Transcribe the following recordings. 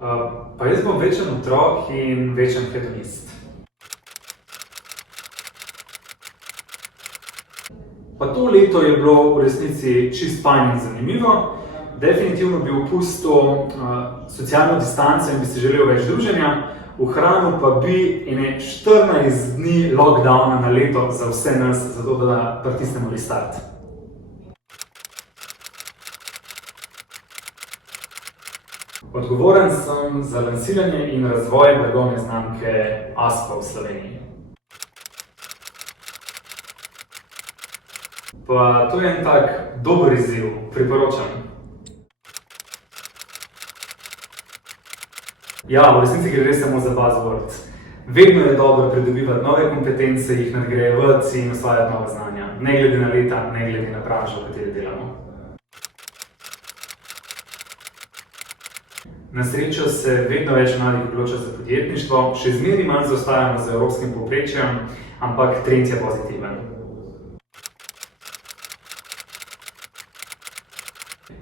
Pa jaz bom večen otrok in večen hedonist. Pa to leto je bilo v resnici čist fajn in zanimivo. Definitivno bi opustil socialno distanco in bi si želel več druženja, ohranil pa bi ene 14 dni lockdowna na leto za vse nas, zato da pritisnemo restart. Odgovoren sem za lansiranje in razvoj blagovne znamke Aspa v Sloveniji. Pa to je en tak dober izziv, priporočam. Ja, v resnici gre res samo za buzzword. Vedno je dobro pridobivati nove kompetence, jih nadgrajevati in osvajati nova znanja. Ne glede na leta, ne glede na branžo, v kateri delamo. Na srečo se vedno več mladih odloča za podjetništvo, še zmeraj manj zaostajamo za evropskim povprečjem, ampak trend je pozitiven.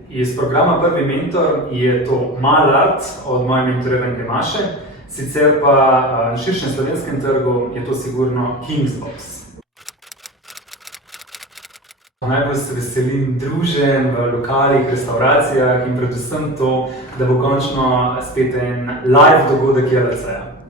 Iz programa Prvi mentor je to mal art od moje mentoriranke Maše, sicer pa na širšem slovenskem trgu je to sigurno Kingsbox. Najbolj se veselim druženj v lokalih, restauracijah in predvsem to, da bo končno spet en live dogodek JLC-ja.